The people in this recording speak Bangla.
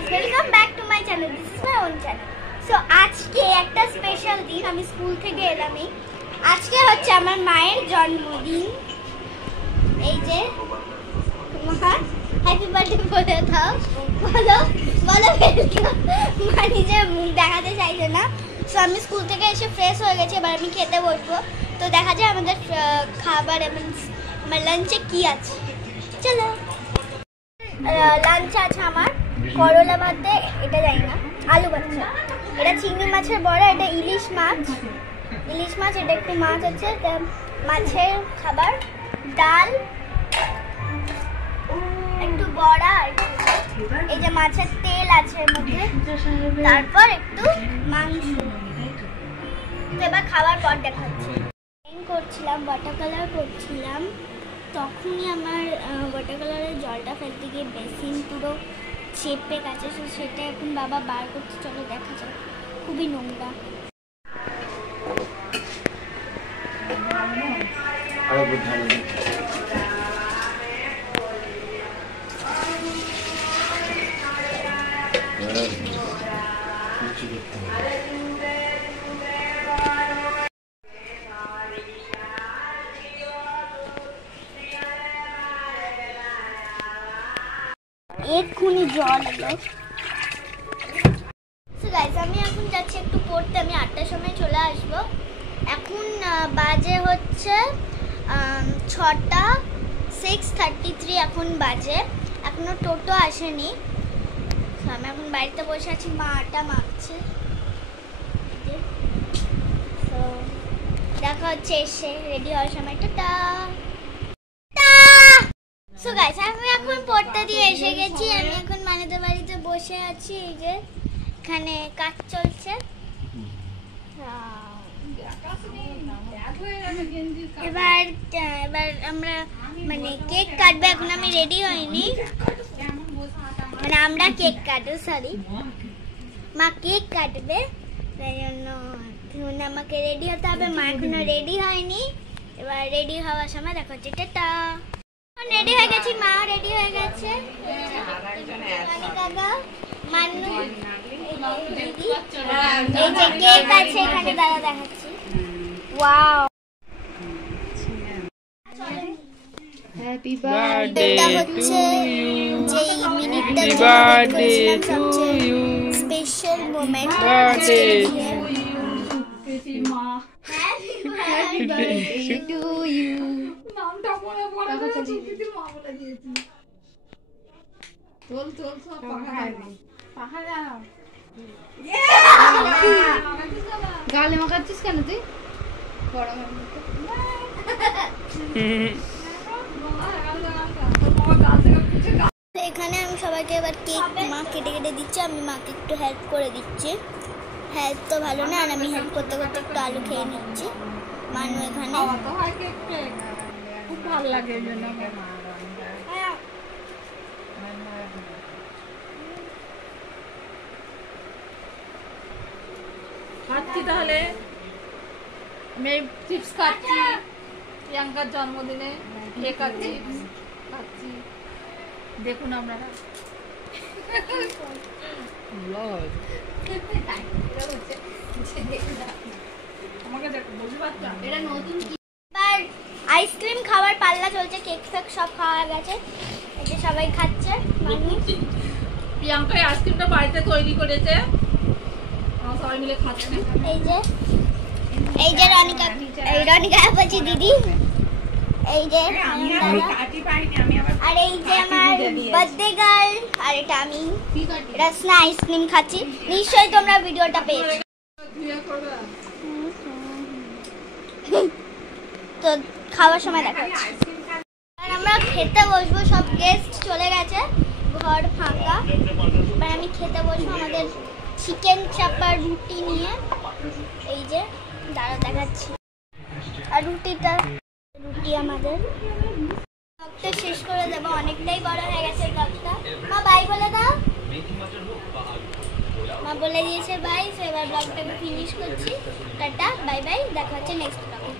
guys, welcome back to my channel. This is my own channel. So আজকে একটা স্পেশাল দিন, আমি স্কুল থেকে এলামই। আজকে হচ্ছে আমার মায়ের জন্মদিন। এই যে মা হ্যাপি বার্থডে বলে দাও, বলো বলো। মা নিজের মুখ দেখাতে চাইছে না। সো আমি স্কুল থেকে এসে ফ্রেশ হয়ে গেছি, এবার আমি খেতে বসবো। তো দেখা যায় আমাদের খাবার এবং আমার লাঞ্চে কি আছে। চলো, লাঞ্চ আছে আমার করলা ভাতে, এটা জানি না, আলু ভাজা, এটা চিংড়ি মাছের বড়া, এটা ইলিশ মাছ, এটা একটু মাছ আছে, মাছের খাবার, ডাল, একটু বড়া, এই যে মাছের তেল আছে এর মধ্যে, তারপর একটু মাংস। এবার খাবার পর দেখাচ্ছি। করছিলাম ওয়াটার কালার করছিলাম, তখনই আমার ওয়াটার কালারের জলটা ফেলতে গিয়ে বেসিন পুরো চেপে গেছে। সেটা এখন বাবা বার করতে, চলো দেখা যাক। খুবই নোংরা। এক্ষুনি জল এলো। সো গাইস, আমি এখন যাচ্ছি একটু পড়তে, আমি 8টার সময় চলে আসবো। এখন বাজে হচ্ছে 6টা 6:33 এখন বাজে, এখনো টোটো আসেনি। আমি এখন বাড়িতে বসে আছি, মা আটা মাখছে। তো দেখা হচ্ছে এসে রেডি হওয়ার সময়। টাটা। সো গাইস, আমি এখন পড়তে দিয়ে এসে গেছি। আমি এখন মানেদের বাড়িতে বসে আছি। এই যে এখানে কাজ চলছে। এবার আমরা মানে কেক কাটবো। এখন আমি রেডি হইনি, মানে আমরা কেক কাটবো, সরি মা কেক কাটবে, তাই জন্য আমাকে রেডি হতে হবে। মা এখনো রেডি হয়নি, এবার রেডি হওয়ার সময় দেখা হচ্ছে। টাটা। রেডি হয়ে গেছি, মা রেডি হয়ে গেছে, দাদা মান্নু, দিদি, এই যে কেক আছে এখানে, দাদা দেখাচ্ছি। Wow, happy birthday to you, যেই মিনিটটা happy birthday to you, special moment. Birthday মা, হ্যাপি বার্থডে টু ইউ। নামটা মনে পড়ে না, সুকৃতি মা বলে দিয়েছি। তোল তোল সব পাখা দাও। গালে মাখাচ্ছিস কেন তুই? গরমের মধ্যে এখানে আমি সবাইকে এবার কেক মা কেটে কেটে দিচ্ছে, আমি মাকে একটু হেল্প করে দিচ্ছি। হেল্প তো ভালো না, আর আমি হেল্প করতে করতে একটু আলু খেয়ে নিচ্ছি। মানু এখানে খুব ভালো লাগে এই জন্য। খাচ্ছি তাহলে, আমি চিপস খাচ্ছি প্রিয়াঙ্কার জন্মদিনে, কেক খাচ্ছি, দেখুন আপনারা। আমাকে দেখো, বুঝতে পারছো এটা নতুন। এবার আইসক্রিম খাওয়ার পাল্লা চলছে, কেক ফেক সব খাওয়া গেছে, এটা সবাই খাচ্ছে। মানু প্রিয়াঙ্কা আইসক্রিমটা বাড়িতে তৈরি করেছে, সবাই মিলে খাচ্ছে। এই যে রনিকা, বলছি দিদি, এই যে আর এই যে আমার বার্থডে গার্ল, আর এটা আমি রসনা আইসক্রিম খাচ্ছি। নিশ্চয়ই তোমরা ভিডিওটা পেয়েছো। তো খাওয়ার সময় দেখা যাচ্ছে। আর আমরা খেতে বসবো, সব গেস্ট চলে গেছে, ঘর ফাঁকা। এবার আমি খেতে বসবো আমাদের চিকেন চাপার রুটি নিয়ে। এই যে দাঁড়া দেখাচ্ছি, আর রুটি আমাদের ব্লগটা শেষ করে দেবো, অনেকটাই বড় হয়ে গেছে ব্লগটা। মা বাই বলে দাও। মা বলে দিয়েছে বাই। এবার ব্লগটাকে ফিনিশ করছি। টাটা, বাই বাই, দেখা হচ্ছে নেক্সট ব্লগে।